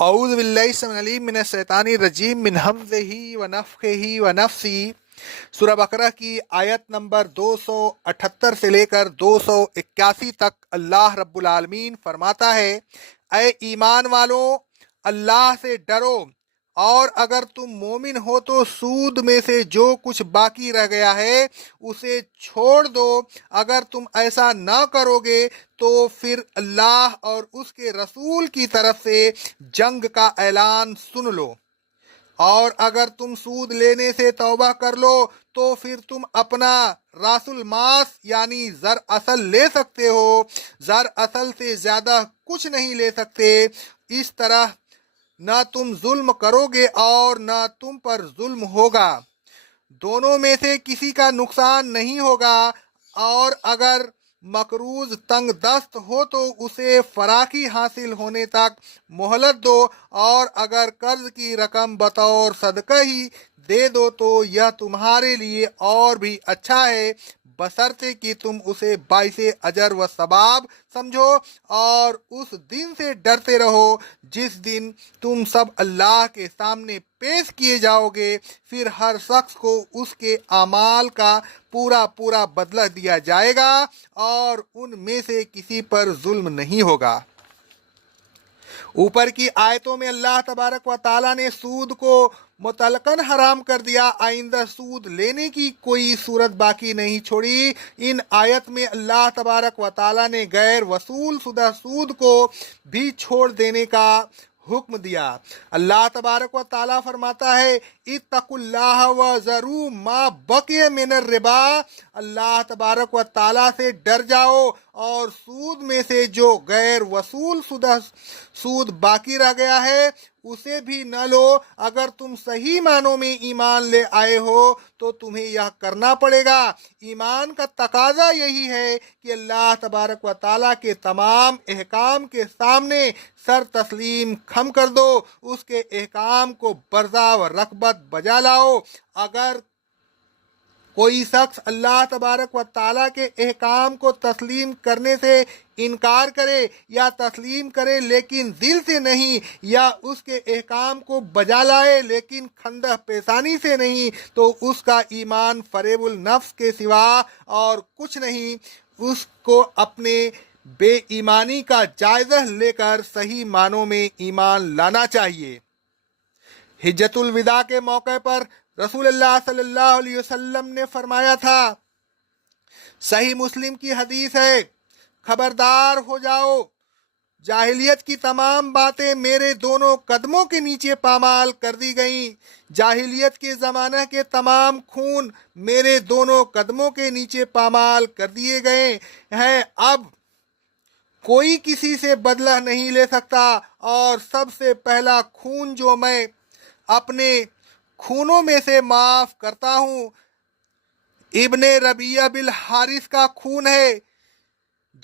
اعوذ باللہ السمیع العلیم من الشیطان الرجیم من ہمزہ ونفخہ ونفثہ۔ سورہ بقرہ کی آیت نمبر 278 سے لے کر 281 تک اللہ رب العالمین فرماتا ہے، اے ایمان والو، اللہ سے ڈرو، اور اگر تم مومن ہو تو سود میں سے جو کچھ باقی رہ گیا ہے اسے چھوڑ دو۔ اگر تم ایسا نہ کرو گے تو پھر اللہ اور اس کے رسول کی طرف سے جنگ کا اعلان سن لو، اور اگر تم سود لینے سے توبہ کر لو تو پھر تم اپنا راس الماس یعنی زر اصل لے سکتے ہو، زر اصل سے زیادہ کچھ نہیں لے سکتے۔ اس طرح نہ تم ظلم کرو گے اور نہ تم پر ظلم ہوگا، دونوں میں سے کسی کا نقصان نہیں ہوگا۔ اور اگر مقروض تنگ دست ہو تو اسے فراخی حاصل ہونے تک مہلت دو، اور اگر قرض کی رقم بطور صدقہ ہی دے دو تو یہ تمہارے لیے اور بھی اچھا ہے، بشرطے کہ تم اسے باعث اجر و ثواب سمجھو، اور اس دن سے ڈرتے رہو جس دن تم سب اللہ کے سامنے پیش کیے جاؤ گے، پھر ہر شخص کو اس کے اعمال کا پورا پورا بدلہ دیا جائے گا، اور ان میں سے کسی پر ظلم نہیں ہوگا۔ اوپر کی آیتوں میں اللہ تبارک و تعالیٰ نے سود کو مطلقاً حرام کر دیا، آئندہ سود لینے کی کوئی صورت باقی نہیں چھوڑی۔ ان آیت میں اللہ تبارک و تعالیٰ نے غیر وصول شدہ سود کو بھی چھوڑ دینے کا حکم دیا۔ اللہ تبارک و تعالیٰ فرماتا ہے، اتقوا اللہ وذروا ما بقی من الربا، اللہ تبارک و تعالیٰ سے ڈر جاؤ اور سود میں سے جو غیر وصول شدہ سود باقی رہ گیا ہے اسے بھی نہ لو۔ اگر تم صحیح معنوں میں ایمان لے آئے ہو تو تمہیں یہ کرنا پڑے گا۔ ایمان کا تقاضا یہی ہے کہ اللہ تبارک و تعالیٰ کے تمام احکام کے سامنے سر تسلیم خم کر دو، اس کے احکام کو برزا و رغبت بجا لاؤ۔ اگر کوئی شخص اللہ تبارک و تعالیٰ کے احکام کو تسلیم کرنے سے انکار کرے یا تسلیم کرے لیکن دل سے نہیں، یا اس کے احکام کو بجا لائے لیکن خندہ پیشانی سے نہیں، تو اس کا ایمان فریب النفس کے سوا اور کچھ نہیں۔ اس کو اپنے بے ایمانی کا جائزہ لے کر صحیح معنوں میں ایمان لانا چاہیے۔ حجۃ الوداع کے موقع پر رسول اللہ صلی اللہ علیہ وسلم نے فرمایا تھا، صحیح مسلم کی حدیث ہے، خبردار ہو جاؤ، جاہلیت کی تمام باتیں میرے دونوں قدموں کے نیچے پامال کر دی گئیں، جاہلیت کے زمانہ کے تمام خون میرے دونوں قدموں کے نیچے پامال کر دیے گئے ہیں، اب کوئی کسی سے بدلہ نہیں لے سکتا، اور سب سے پہلا خون جو میں اپنے خونوں میں سے معاف کرتا ہوں ابن ربیعہ بالحارث کا خون ہے،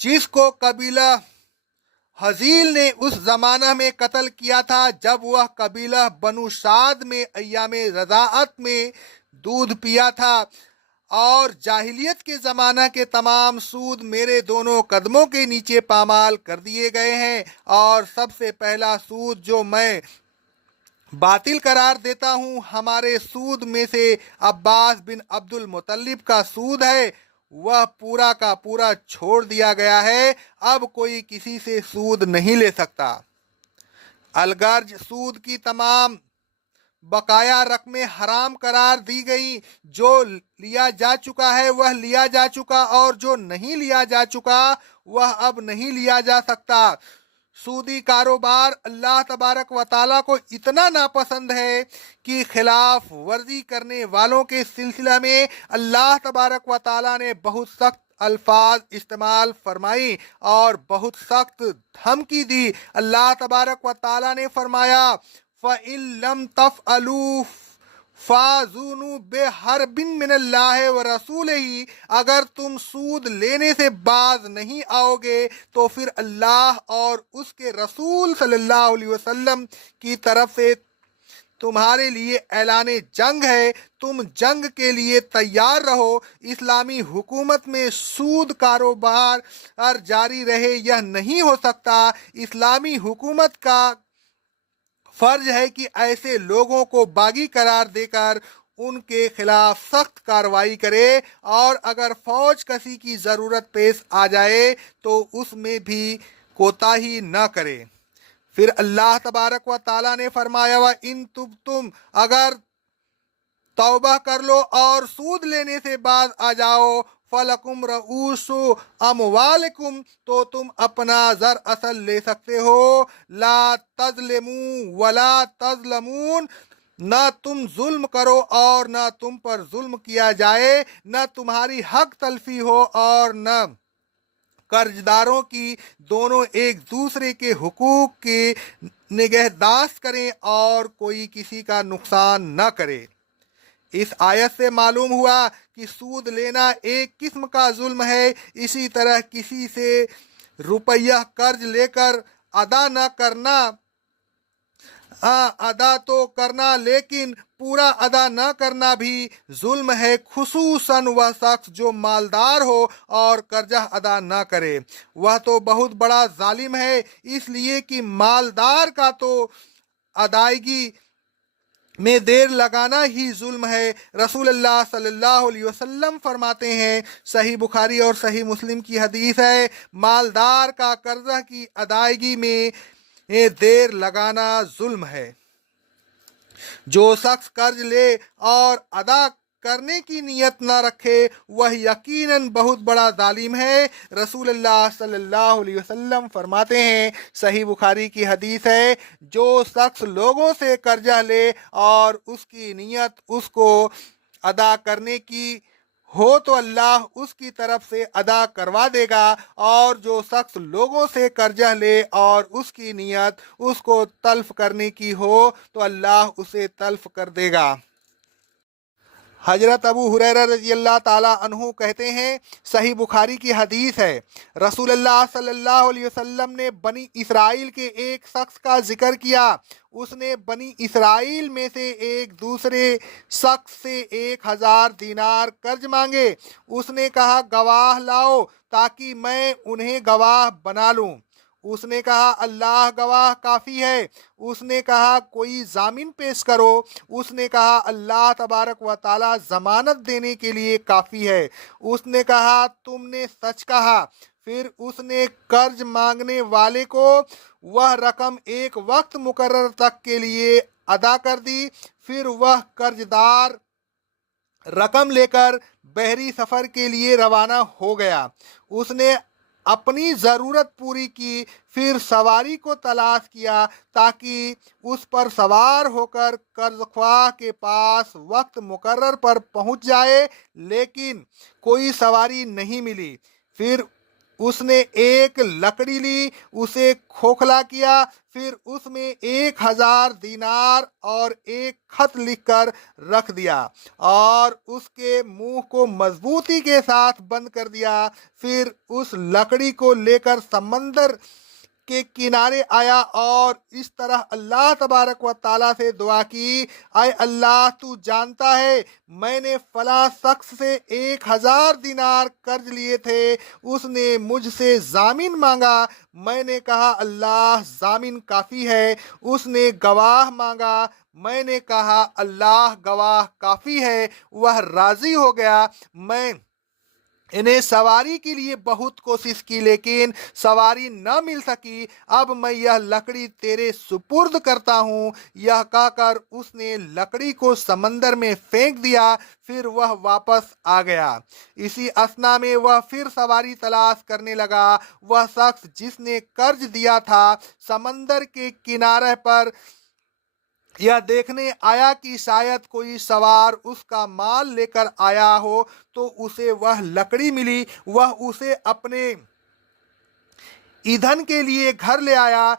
جس کو قبیلہ حزیل نے اس زمانہ میں قتل کیا تھا جب وہ قبیلہ بنو سعد میں ایام رضاعت میں دودھ پیا تھا، اور جاہلیت کے زمانہ کے تمام سود میرے دونوں قدموں کے نیچے پامال کر دیے گئے ہیں، اور سب سے پہلا سود جو میں باطل قرار دیتا ہوں ہمارے سود میں سے عباس بن عبد المطلب کا سود ہے، وہ پورا کا پورا چھوڑ دیا گیا ہے، اب کوئی کسی سے سود نہیں لے سکتا۔ الغرض سود کی تمام بقایا رقمیں حرام قرار دی گئیں، جو لیا جا چکا ہے وہ لیا جا چکا، اور جو نہیں لیا جا چکا وہ اب نہیں لیا جا سکتا۔ سودی کاروبار اللہ تبارک و تعالیٰ کو اتنا ناپسند ہے کہ خلاف ورزی کرنے والوں کے سلسلہ میں اللہ تبارک و تعالیٰ نے بہت سخت الفاظ استعمال فرمائی اور بہت سخت دھمکی دی۔ اللہ تبارک و تعالیٰ نے فرمایا، فَإِن لَّمْ تَفْعَلُوا فَأْذَنُوا بِحَرْبٍ مِّنَ اللَّهِ وَرَسُولِهِ، اگر تم سود لینے سے باز نہیں آؤ گے تو پھر اللہ اور اس کے رسول صلی اللہ علیہ وسلم کی طرف سے تمہارے لیے اعلان جنگ ہے، تم جنگ کے لیے تیار رہو۔ اسلامی حکومت میں سود کاروبار جاری رہے یہ نہیں ہو سکتا۔ اسلامی حکومت کا फर्ज है कि ऐसे लोगों को बागी करार देकर उनके खिलाफ सख्त कार्रवाई करे, और अगर फौज कसी की ज़रूरत पेश आ जाए तो उसमें भी कोताही न करे। फिर अल्लाह तबारक व ताला ने फरमाया, व इन तुम अगर तौबा कर लो और सूद लेने से बाज आ जाओ, फलकुम रऊसु अमवालिकुम, तो तुम अपना जर असल ले सकते हो, ला तजलिमू वला तजलमून, न तुम जुल्म करो और न तुम पर जुल्म किया जाए, न तुम्हारी हक तलफी हो और न कर्जदारों की दोनों एक दूसरे के हुकूक की निगहदाश्त करें और कोई किसी का नुकसान न करे। इस आयत से मालूम हुआ कि सूद लेना एक किस्म का जुल्म है। इसी तरह किसी से रुपया कर्ज लेकर अदा न करना, अदा तो करना लेकिन पूरा अदा न करना भी जुल्म है, खुसूसन वह शख्स जो मालदार हो और कर्जा अदा न करे, वह तो बहुत बड़ा जालिम है, इसलिए कि मालदार का तो अदायगी में देर लगाना ही जुल्म है। रसूलुल्लाह सल्लल्लाहु अलैहि वसल्लम फरमाते हैं, सही बुखारी और सही मुस्लिम की हदीस है, मालदार का कर्जा की अदायगी में देर लगाना जुल्म है। जो शख्स कर्ज ले और अदा करने की नियत न रखे वह यकीनन बहुत बड़ा जालिम है। रसूलुल्लाह सल्लल्लाहु अलैहि वसल्लम फरमाते हैं, सही बुखारी की हदीस है, जो शख्स लोगों से कर्जा ले और उसकी नियत उसको अदा करने की हो तो अल्लाह उसकी तरफ से अदा करवा देगा, और जो शख्स लोगों से कर्जा ले और उसकी नियत उसको तल्फ करने की हो तो अल्लाह उसे तल्फ कर देगा। हजरत अबू हुरैरा रज़ी अल्लाह ताला अन्हु कहते हैं, सही बुखारी की हदीस है, रसूलुल्लाह सल्लल्लाहु अलैहि वसल्लम ने बनी इसराइल के एक शख्स का जिक्र किया। उसने बनी इसराइल में से एक दूसरे शख्स से 1000 दीनार कर्ज मांगे। उसने कहा, गवाह लाओ ताकि मैं उन्हें गवाह बना लूं। उसने कहा, अल्लाह गवाह काफ़ी है। उसने कहा, कोई जामिन पेश करो। उसने कहा, अल्लाह तबारक व ताला जमानत देने के लिए काफ़ी है। उसने कहा, तुमने सच कहा। फिर उसने कर्ज मांगने वाले को वह रकम एक वक्त मुकर्रर तक के लिए अदा कर दी। फिर वह कर्जदार रकम लेकर बहरी सफ़र के लिए रवाना हो गया। उसने अपनी ज़रूरत पूरी की, फिर सवारी को तलाश किया ताकि उस पर सवार होकर कर्जख्वाह के पास वक्त मुकर्रर पर पहुंच जाए, लेकिन कोई सवारी नहीं मिली। फिर उसने एक लकड़ी ली, उसे खोखला किया, फिर उसमें 1000 दीनार और एक खत लिखकर रख दिया और उसके मुंह को मजबूती के साथ बंद कर दिया। फिर उस लकड़ी को लेकर समंदर के किनारे आया और इस तरह अल्लाह तबारक व ताला से दुआ की, आए अल्लाह तू जानता है मैंने फला शख्स से 1000 दिनार कर्ज लिए थे, उसने मुझसे जामिन मांगा। मैंने कहा अल्लाह जामिन काफ़ी है। उसने गवाह मांगा। मैंने कहा अल्लाह गवाह काफ़ी है। वह राज़ी हो गया। मैं इन्हें सवारी के लिए बहुत कोशिश की लेकिन सवारी न मिल सकी। अब मैं यह लकड़ी तेरे सुपुर्द करता हूँ। यह कहकर उसने लकड़ी को समंदर में फेंक दिया। फिर वह वापस आ गया। इसी असना में वह फिर सवारी तलाश करने लगा। वह शख्स जिसने कर्ज दिया था समंदर के किनारे पर यह देखने आया कि शायद कोई सवार उसका माल लेकर आया हो, तो उसे वह लकड़ी मिली। वह उसे अपने ईंधन के लिए घर ले आया।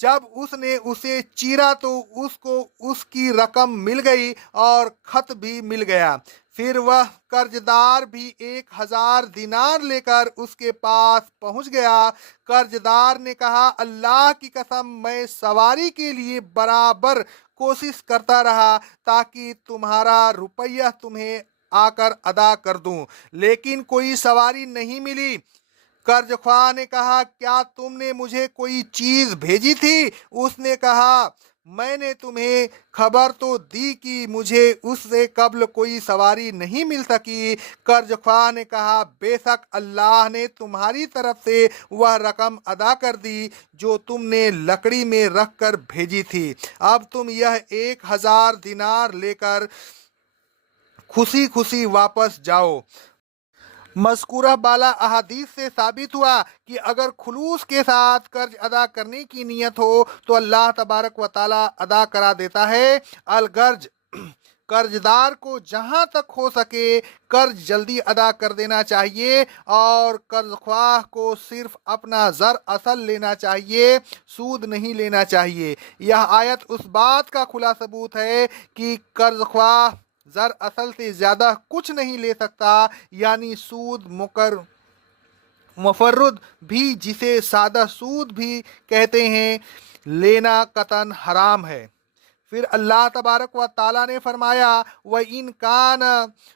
जब उसने उसे चीरा तो उसको उसकी रकम मिल गई और खत भी मिल गया। फिर वह कर्जदार भी 1000 दिनार लेकर उसके पास पहुंच गया। कर्जदार ने कहा अल्लाह की कसम मैं सवारी के लिए बराबर कोशिश करता रहा ताकि तुम्हारा रुपया तुम्हें आकर अदा कर दूं, लेकिन कोई सवारी नहीं मिली। कर्जख्वाह ने कहा क्या तुमने मुझे कोई चीज भेजी थी? उसने कहा मैंने तुम्हें खबर तो दी कि मुझे उससे कब्ल कोई सवारी नहीं मिल सकी। कर्ज ख्वाह ने कहा, बेशक अल्लाह ने तुम्हारी तरफ से वह रकम अदा कर दी जो तुमने लकड़ी में रख कर भेजी थी। अब तुम यह 1000 दिनार लेकर खुशी खुशी वापस जाओ। मज़कूरा बाला अहादीस से साबित हुआ कि अगर खुलूस के साथ कर्ज अदा करने की नीयत हो तो अल्लाह तबारक व ताला अदा करा देता है। अलगर्ज कर्जदार को जहां तक हो सके कर्ज जल्दी अदा कर देना चाहिए और कर्ज ख्वाह को सिर्फ अपना ज़र असल लेना चाहिए, सूद नहीं लेना चाहिए। यह आयत उस बात का खुला सबूत है कि कर्ज ख्वाह ज़र असल से ज़्यादा कुछ नहीं ले सकता, यानी सूद मुफर्रद भी, जिसे सादा सूद भी कहते हैं, लेना कतन हराम है। फिर अल्लाह तबारक व ताला ने फरमाया, व इन कान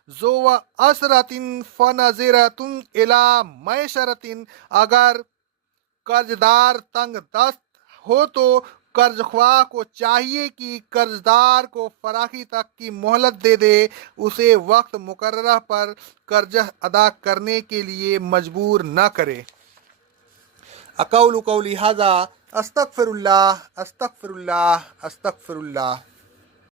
जो व असरतिन फनज़िरतुन इला मैशरतिन, अगर कर्जदार तंग दस्त हो तो कर्ज ख्वाह को चाहिए कि कर्जदार को फराखी तक की मोहलत दे दे, उसे वक्त मुकर्रर पर कर्ज अदा करने के लिए मजबूर न करे। अक़ौलु क़ौली हाज़ा अस्तग़फ़िरुल्लाह अस्तग़फ़िरुल्लाह अस्तग़फ़िरुल्लाह।